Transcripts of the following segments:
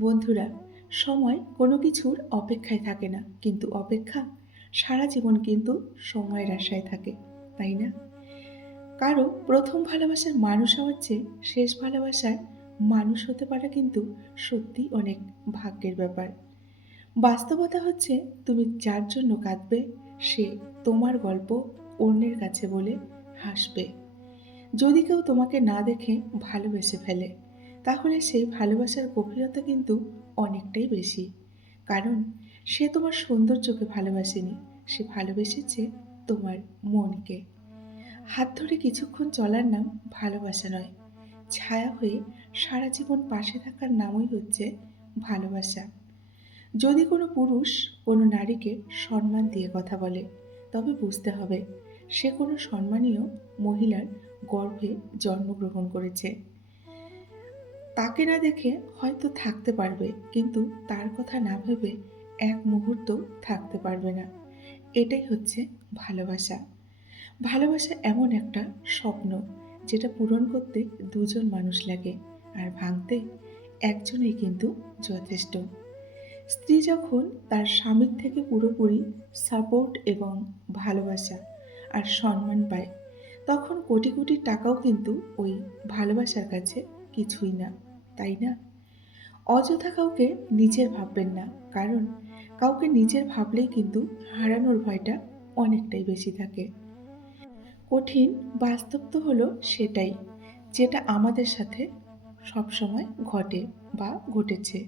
বন্ধুরা, সময় কোনো কিছুর অপেক্ষায় থাকে না। কিন্তু অপেক্ষা সারা জীবন কিন্তু সময়ের আশায় থাকে, তাই না? কারও প্রথম ভালোবাসার মানুষ হওয়ার চেয়ে শেষ ভালোবাসার মানুষ হতে পারা কিন্তু সত্যি অনেক ভাগ্যের ব্যাপার। বাস্তবতা হচ্ছে, তুমি যার জন্য কাঁদবে, সে তোমার গল্প অন্যের কাছে বলে হাসবে। যদি কেউ তোমাকে না দেখে ভালোবেসে ফেলে তাহলে সেই ভালোবাসার গভীরতা কিন্তু অনেকটাই বেশি। কারণ সে তোমার সৌন্দর্যকে ভালোবাসেনি, সে ভালোবেসেছে তোমার মনকে। হাত ধরে কিছুক্ষণ চলার নাম ভালোবাসা নয়, ছায়া হয়ে সারা জীবন পাশে থাকার নামই হচ্ছে ভালোবাসা। যদি কোনো পুরুষ কোনো নারীকে সম্মান দিয়ে কথা বলে, তবে বুঝতে হবে সে কোনো সম্মানীয় মহিলার গর্ভে জন্মগ্রহণ করেছে। তাকে না দেখে হয়তো থাকতে পারবে, কিন্তু তার কথা না ভেবে এক মুহূর্ত থাকতে পারবে না। এটাই হচ্ছে ভালোবাসা। ভালোবাসা এমন একটা স্বপ্ন যেটা পূরণ করতে দুজন মানুষ লাগে আর ভাঙতে একজনেই কিন্তু যথেষ্ট। স্ত্রী যখন তার স্বামীর থেকে পুরোপুরি সাপোর্ট এবং ভালোবাসা আর সম্মান পায়, তখন কোটি কোটি টাকাও কিন্তু ওই ভালোবাসার কাছে কিছুই না, তাই না? অযথা কাউকে নিজের ভাববেন না, কারণ কাউকে নিজের ভাবলেই কিন্তু হারানোর ভয়টা অনেকটাই বেশি থাকে। কঠিন বাস্তব তো হলো সেটাই, যেটা আমাদের সাথে সবসময় ঘটে বা ঘটেছে।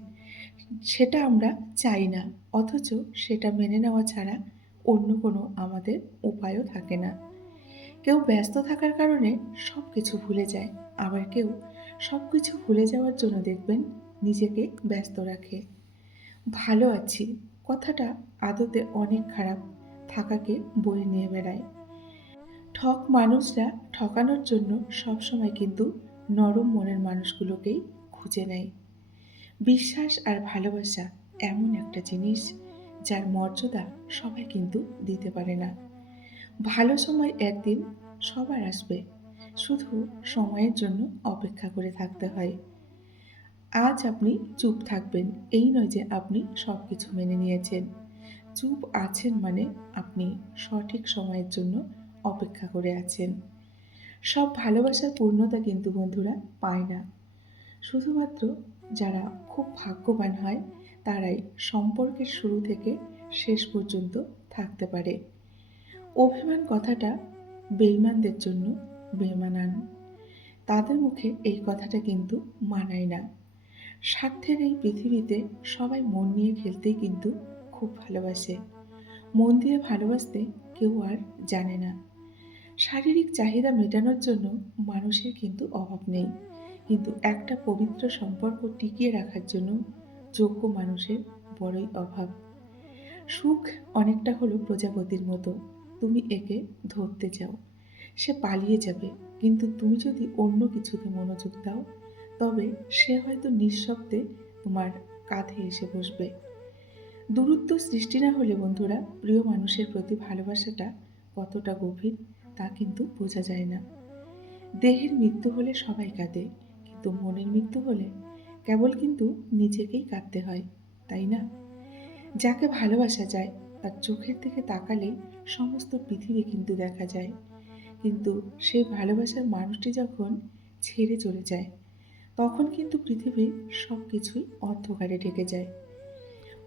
সেটা আমরা চাই না, অথচ সেটা মেনে নেওয়া ছাড়া অন্য কোনো আমাদের উপায়ও থাকে না। কেউ ব্যস্ত থাকার কারণে সব কিছু ভুলে যায়, আবার কেউ সব কিছু ভুলে যাওয়ার জন্য দেখবেন নিজেকে ব্যস্ত রাখে। ভালো আছি। কথাটা আদতে অনেক খারাপ থাকাকে বয়ে নিয়ে বেড়ায়। ঠক মানুষরা ঠকানোর জন্য সবসময় কিন্তু নরম মনের মানুষগুলোকেই খুঁজে নেয়। বিশ্বাস আর ভালোবাসা এমন একটা জিনিস যার মর্যাদা সবাই কিন্তু দিতে পারে না। ভালো সময় একদিন সবার আসবে। শুধু সময়ের জন্য অপেক্ষা করে থাকতে হয়। আজ আপনি চুপ থাকবেন, এই নয় যে আপনি সব কিছু মেনে নিয়েছেন। চুপ আছেন মানে আপনি সঠিক সময়ের জন্য অপেক্ষা করে আছেন। সব ভালোবাসার পূর্ণতা কিন্তু বন্ধুরা পায় না। শুধুমাত্র যারা খুব ভাগ্যবান হয়, তারাই সম্পর্কের শুরু থেকে শেষ পর্যন্ত থাকতে পারে। অভিমান কথাটা বেইমানদের জন্য বেমানান। তাদের মুখে এই কথাটা কিন্তু মানায় না। স্বার্থের এই পৃথিবীতে সবাই মন নিয়ে খেলতেই কিন্তু খুব ভালোবাসে। মন দিয়ে ভালোবাসতে কেউ আর জানে না। শারীরিক চাহিদা মেটানোর জন্য মানুষের কিন্তু অভাব নেই। কিন্তু একটা পবিত্র সম্পর্ক টিকিয়ে রাখার জন্য যোগ্য মানুষের বড়ই অভাব। সুখ অনেকটা হলো প্রজাপতির মতো। তুমি একে ধরতে চাও। সে পালিয়ে যাবে। কিন্তু তুমি যদি অন্য কিছুতে মনোযোগ দাও, তবে সে হয়তো নিঃশব্দে তোমার কাঁধে এসে বসবে। দূরত্ব সৃষ্টি না হলে বন্ধুরা, প্রিয় মানুষের প্রতি ভালোবাসাটা কতটা গভীর, তা কিন্তু বোঝা যায় না। দেহের মৃত্যু হলে সবাই কাঁদে, কিন্তু মনের মৃত্যু হলে কেবল কিন্তু নিজেকেই কাঁদতে হয়, তাই না? যাকে ভালোবাসা যায়, তার চোখের দিকে তাকালেই সমস্ত পৃথিবী কিন্তু দেখা যায়। কিন্তু সেই ভালোবাসার মানুষটি যখন ছেড়ে চলে যায়, তখন কিন্তু পৃথিবীর সব কিছুই অন্ধকারে ঢেকে যায়।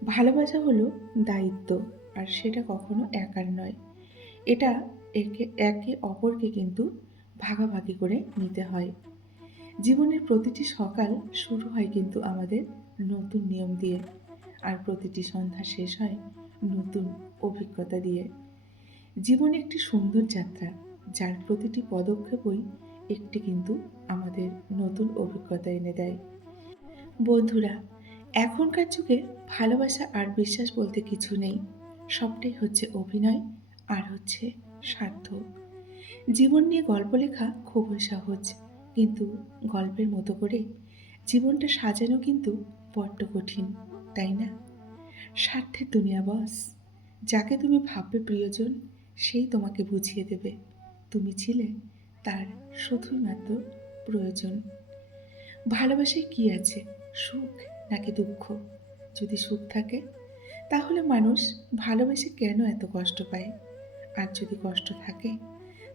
ভালোবাসা হলো দায়িত্ব, আর সেটা কখনো একার নয়। এটা একে একে অপরকে কিন্তু ভাগাভাগি করে নিতে হয়। জীবনের প্রতিটি সকাল শুরু হয় কিন্তু আমাদের নতুন নিয়ম দিয়ে, আর প্রতিটি সন্ধ্যা শেষ হয় নতুন অভিজ্ঞতা দিয়ে। জীবন একটি সুন্দর যাত্রা যার প্রতিটি পদক্ষেপই একটি কিন্তু আমাদের নতুন অভিজ্ঞতা এনে দেয়। বন্ধুরা, এখনকার যুগে ভালোবাসা আর বিশ্বাস বলতে কিছু নেই। সবটাই হচ্ছে অভিনয় আর হচ্ছে স্বার্থ জীবন নিয়ে গল্প লেখা খুবই সহজ, কিন্তু গল্পের মতো করে জীবনটা সাজানো কিন্তু বড্ড কঠিন, তাই না? স্বার্থের দুনিয়া বস, যাকে তুমি ভাববে প্রিয়জন, সেই তোমাকে বুঝিয়ে দেবে। তুমি ছিলে তার শুধুই মাত্র প্রয়োজন। ভালোবাসায় কি আছে? সুখ নাকি দুঃখ? যদি সুখ থাকে, তাহলে মানুষ ভালোবেসে কেন এত কষ্ট পায়? আর যদি কষ্ট থাকে,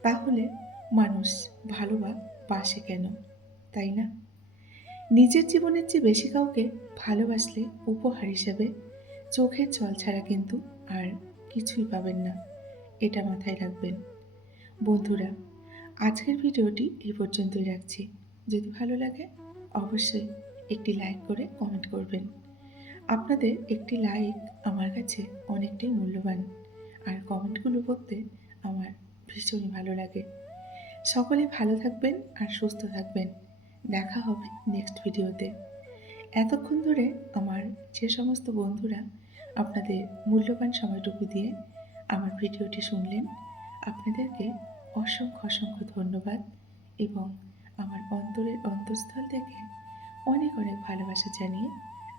তাহলে মানুষ ভালোবা বাসে কেন? তাই না? নিজের জীবনের চেয়ে বেশি কাউকে ভালোবাসলে উপহার হিসেবে চোখের জল ছাড়া কিন্তু আর কিছুই পাবেন না। এটা মাথায় রাখবেন। বন্ধুরা, আজকের ভিডিওটি এই পর্যন্তই রাখছি। যদি ভালো লাগে, অবশ্যই একটি লাইক করে কমেন্ট করবেন। আপনাদের একটি লাইক আমার কাছে অনেকটাই মূল্যবান, আর কমেন্টগুলো করতে আমার ভীষণই ভালো লাগে। সকলে ভালো থাকবেন আর সুস্থ থাকবেন। দেখা হবে নেক্সট ভিডিওতে। এতক্ষণ ধরে আমার যে সমস্ত বন্ধুরা আপনাদের মূল্যবান সময়টুকু দিয়ে আমার ভিডিওটি শুনলেন, আপনাদেরকে অসংখ্য অসংখ্য ধন্যবাদ এবং আমার অন্তরের অন্তঃস্থল থেকে অনেক অনেক ভালোবাসা জানিয়ে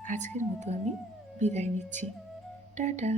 আজকের মতো আমি বিদায় নিচ্ছি। টাটা!